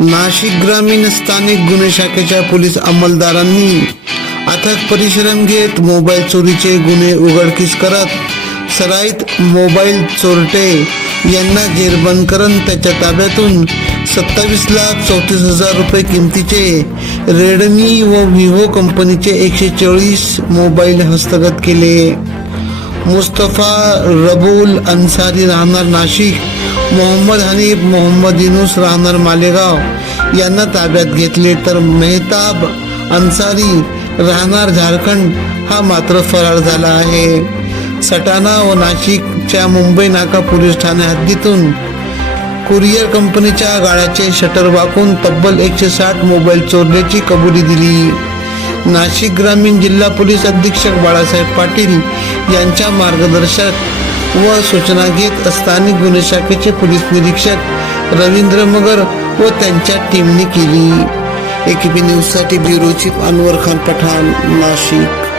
नाशिक ग्रामीण स्थानिक गुन्हे शाखेच्या पोलीस अंमलदारांनी अथक परिश्रम घेत मोबाईल चोरीचे गुन्हे उघडकीस करत सराईत मोबाईल चोरटे यांना जेरबंद करून त्याच्या ताब्यातून 27,34,000 रुपये किमतीचे रेडमी व विवो कंपनीचे 144 मोबाईल हस्तगत केले. मुस्तफा रबुल अन्सारी राहणार नाशिक, मोहम्मद हनीफ मोहम्मद युनुस राहणार मालेगाव यांना ताब्यात घेतले, तर मेहताब अन्सारी राहणार झारखंड हा मात्र फरार झाला आहे. सटाणा व नाशिकच्या मुंबई नाका पोलीस ठाणे हद्दीतून कुरिअर कंपनीच्या गाड्याचे शटर वाकून तब्बल 160 मोबाईल चोरल्याची कबुली दिली. नाशिक ग्रामीण जिल्हा पोलीस अधीक्षक बाळासाहेब पाटील यांच्या मार्गदर्शक व सूचना घेत स्थानिक गुन्हे शाखेचे पोलीस निरीक्षक रवींद्र मगर व त्यांच्या टीमने केली. AKP न्यूजसाठी ब्युरो चीफ अनवर खान पठाण, नाशिक.